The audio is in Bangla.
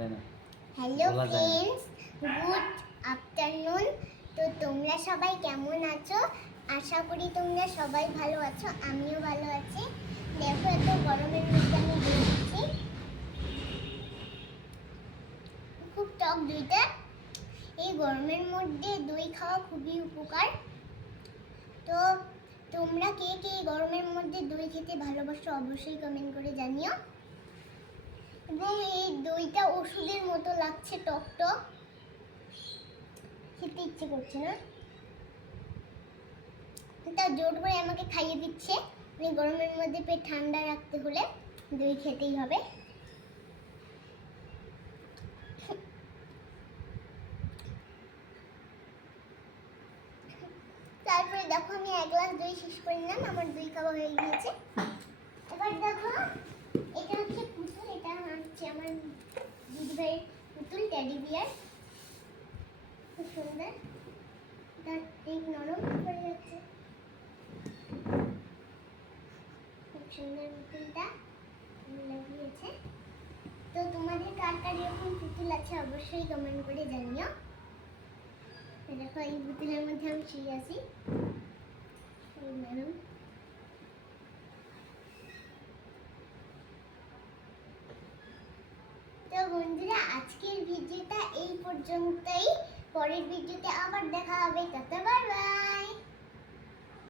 Hello friends, good afternoon. তো তোমরা সবাই কেমন আছো? আশা করি তোমরা সবাই ভালো আছো, আমিও ভালো আছি। দেখো, এত গরমের মধ্যে আমি বেরিয়েছি, খুব টক দইটা। এই গরমের মধ্যে দই খাওয়া খুবই উপকার। তো তোমরা কে কে এই গরমের মধ্যে দই খেতে ভালোবাসো অবশ্যই কমেন্ট করে জানিও। এবং এই দইটা ওষুধের মতো লাগছে, টক টক, খেতে ইচ্ছে করছে না। তা জোর করে আমাকে খাইয়ে দিচ্ছে। গরমের মধ্যে পেট ঠান্ডা রাখতে হলে দই খেতেই হবে। তারপরে দেখো, আমি এক গ্লাস দই শেষ করে নিলাম, আমার দই খাওয়া হয়ে গিয়েছে। এবার দেখো, এটা হচ্ছে পুতুল, এটা হচ্ছে আমার দিদিভাইয়ের পুতুল, টেডি বিয়ার। খুব সুন্দর, এটা ঠিক নরম করে যাচ্ছে, খুব সুন্দর পুতুলটা লাগিয়েছে। তো তোমাদের কার কার এরকম পুতুল আছে অবশ্যই কমেন্ট করে জানিও। দেখো, এই পুতুলের মধ্যে আমি শুয়ে আছি। তো বন্ধুরা, আজকের ভিডিওটা এই পর্যন্তই। পরের ভিডিওতে আবার দেখা হবে। Tata, bye bye.